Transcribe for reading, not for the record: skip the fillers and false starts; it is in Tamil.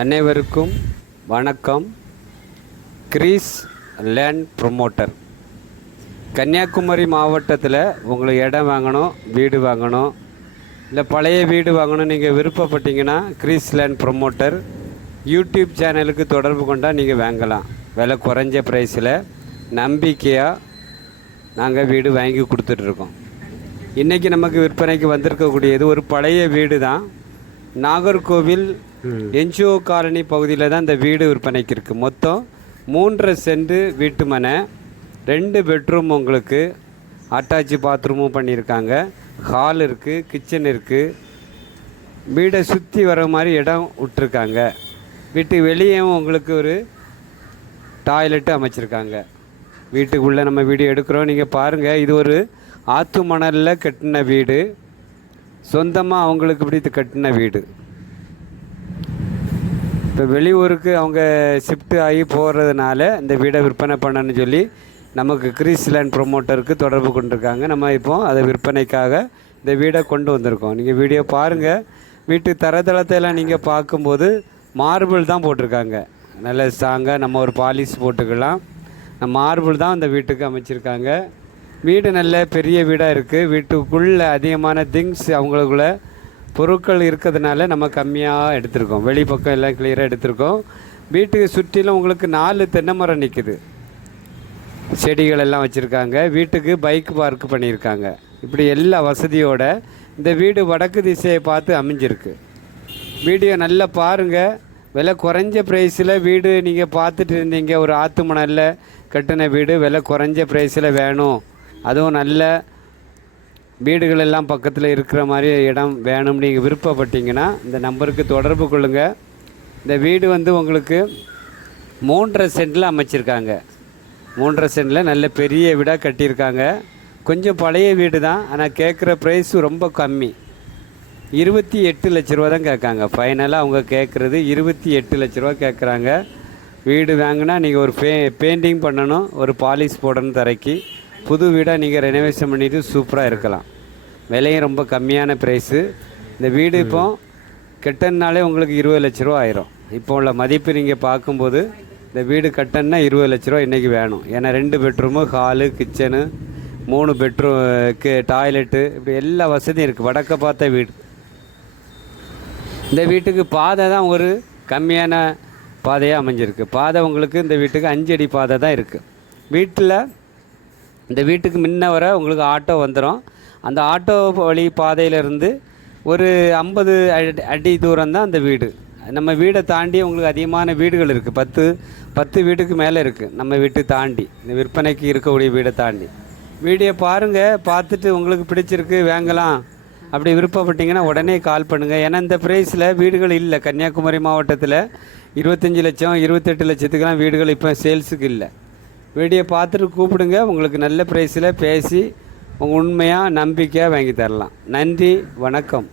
அனைவருக்கும் வணக்கம். Greece land promoter. கன்னியாகுமரி மாவட்டத்தில் உங்களுக்கு இடம் வாங்கணும், வீடு வாங்கணும், இல்லை பழைய வீடு வாங்கணும் நீங்கள் விருப்பப்பட்டீங்கன்னா கிரீஸ் லேண்ட் ப்ரொமோட்டர் யூடியூப் சேனலுக்கு தொடர்பு கொண்டால் நீங்கள் வாங்கலாம். விலை குறைஞ்ச ப்ரைஸில் நம்பிக்கையாக நாங்கள் வீடு வாங்கி கொடுத்துட்ருக்கோம். இன்றைக்கி நமக்கு விற்பனைக்கு வந்திருக்கக்கூடியது ஒரு பழைய வீடு தான். நாகர்கோவில் என்ஜிஓ காலனி பகுதியில் தான் இந்த வீடு விற்பனைக்கு இருக்குது. மொத்தம் 3.5 சென்ட் வீட்டு மனை, 2 பெட்ரூம், உங்களுக்கு அட்டாச்சு பாத்ரூமும் பண்ணியிருக்காங்க, ஹால் இருக்குது, கிச்சன் இருக்குது, வீடை சுற்றி வர மாதிரி இடம் விட்டுருக்காங்க. வீட்டுக்கு வெளியேவும் உங்களுக்கு ஒரு டாய்லெட்டு அமைச்சிருக்காங்க. வீட்டுக்குள்ளே நம்ம வீடியோ எடுக்கிறோம், நீங்கள் பாருங்கள். இது ஒரு ஆற்று மணலில் கட்டின வீடு, சொந்தமாக அவங்களுக்கு பிடித்து கட்டின வீடு. இப்போ வெளியூருக்கு அவங்க ஷிஃப்ட் ஆகி போகிறதுனால இந்த வீடை விற்பனை பண்ணணும்னு சொல்லி நமக்கு கிரீஸ் லேண்ட் ப்ரொமோட்டருக்கு தொடர்பு கொண்டிருக்காங்க. நம்ம இப்போது அதை விற்பனைக்காக இந்த வீடை கொண்டு வந்திருக்கோம். நீங்கள் வீடியோ பாருங்கள். வீட்டு தரதளத்தையெல்லாம் நீங்கள் பார்க்கும்போது மார்பிள் தான் போட்டிருக்காங்க. நல்ல ஸ்ட்ராங்காக நம்ம ஒரு பாலிஷ் போட்டுக்கலாம். மார்பிள் தான் இந்த வீட்டுக்கு அமைச்சிருக்காங்க. வீடு நல்ல பெரிய வீடாக இருக்குது. வீட்டுக்குள்ளே அதிகமான திங்ஸ் அவங்களுக்குள்ள பொருட்கள் இருக்கிறதுனால நம்ம கம்மியாக எடுத்திருக்கோம். வெளிப்பக்கம் எல்லாம் கிளியராக எடுத்திருக்கோம். வீட்டுக்கு சுற்றிலும் உங்களுக்கு 4 தென்னை மரம் நிற்குது, செடிகள் எல்லாம் வச்சுருக்காங்க. வீட்டுக்கு பைக் பார்க் பண்ணியிருக்காங்க. இப்படி எல்லா வசதியோடு இந்த வீடு வடக்கு திசையை பார்த்து அமைஞ்சிருக்கு. வீடியோ நல்லா பாருங்கள். விலை குறைஞ்ச ப்ரைஸில் வீடு நீங்கள் பார்த்துட்டு இருந்தீங்க, ஒரு ஆற்று மணலில் கட்டின வீடு விலை குறைஞ்ச ப்ரைஸில் வேணும், அதுவும் நல்ல வீடுகள் எல்லாம் பக்கத்தில் இருக்கிற மாதிரி இடம் வேணும் நீங்கள் விருப்பப்பட்டீங்கன்னா இந்த நம்பருக்கு தொடர்பு கொள்ளுங்கள். இந்த வீடு உங்களுக்கு 3.5 சென்டில் அமைச்சிருக்காங்க. 3.5 சென்டில் நல்ல பெரிய வீடாக கட்டியிருக்காங்க. கொஞ்சம் பழைய வீடு தான், ஆனால் கேட்குற ப்ரைஸு ரொம்ப கம்மி. 28 லட்ச ரூபா தான் கேட்காங்க. ஃபைனலாக அவங்க கேட்குறது 28 லட்ச ரூபா கேட்குறாங்க. வீடு வாங்கினா நீங்கள் ஒரு பெயிண்டிங் பண்ணணும், ஒரு பாலிஷ் போடணும் தரைக்கு. புது வீடாக நீங்கள் ரெனோவேஷன் பண்ணிவிட்டு சூப்பராக இருக்கலாம். விலையும் ரொம்ப கம்மியான ப்ரைஸு. இந்த வீடு இப்போ கட்டணுனாலே உங்களுக்கு 20 லட்ச ரூபா ஆயிரும். இப்போ உள்ள மதிப்பு நீங்கள் பார்க்கும்போது இந்த வீடு கட்டணுன்னா 20 லட்ச ரூபா இன்றைக்கி வேணும். ஏன்னா 2 பெட்ரூமு, ஹாலு, கிச்சனு, 3 பெட்ரூமுக்கு டாய்லெட்டு, இப்படி எல்லா வசதியும் இருக்குது. வடக்க பார்த்த வீடு. இந்த வீட்டுக்கு பாதை தான் ஒரு கம்மியான பாதையாக அமைஞ்சிருக்கு. பாதை உங்களுக்கு இந்த வீட்டுக்கு 5 அடி பாதை தான் இருக்குது. இந்த வீட்டுக்கு முன்ன வர உங்களுக்கு ஆட்டோ வந்துடும். அந்த ஆட்டோ வழி பாதையிலேருந்து ஒரு 50 அடி தூரம் தான் அந்த வீடு. நம்ம வீடை தாண்டி உங்களுக்கு அதிகமான வீடுகள் இருக்குது. 10 வீட்டுக்கு மேலே இருக்குது நம்ம வீட்டை தாண்டி, இந்த விற்பனைக்கு இருக்கக்கூடிய வீடை தாண்டி. வீடியோ பாருங்கள். பார்த்துட்டு உங்களுக்கு பிடிச்சிருக்கு வாங்கலாம் அப்படி விருப்பப்பட்டீங்கன்னா உடனே கால் பண்ணுங்கள். ஏன்னா இந்த ப்ரைஸில் வீடுகள் இல்லை. கன்னியாகுமரி மாவட்டத்தில் 25 லட்சம் 28 லட்சத்துக்கெலாம் வீடுகள் இப்போ சேல்ஸுக்கு இல்லை. வீடியோ பார்த்துட்டு கூப்பிடுங்க. உங்களுக்கு நல்ல ப்ரைஸில் பேசி உங்கள் உண்மையாக நம்பிக்கையாக வாங்கி தரலாம். நன்றி, வணக்கம்.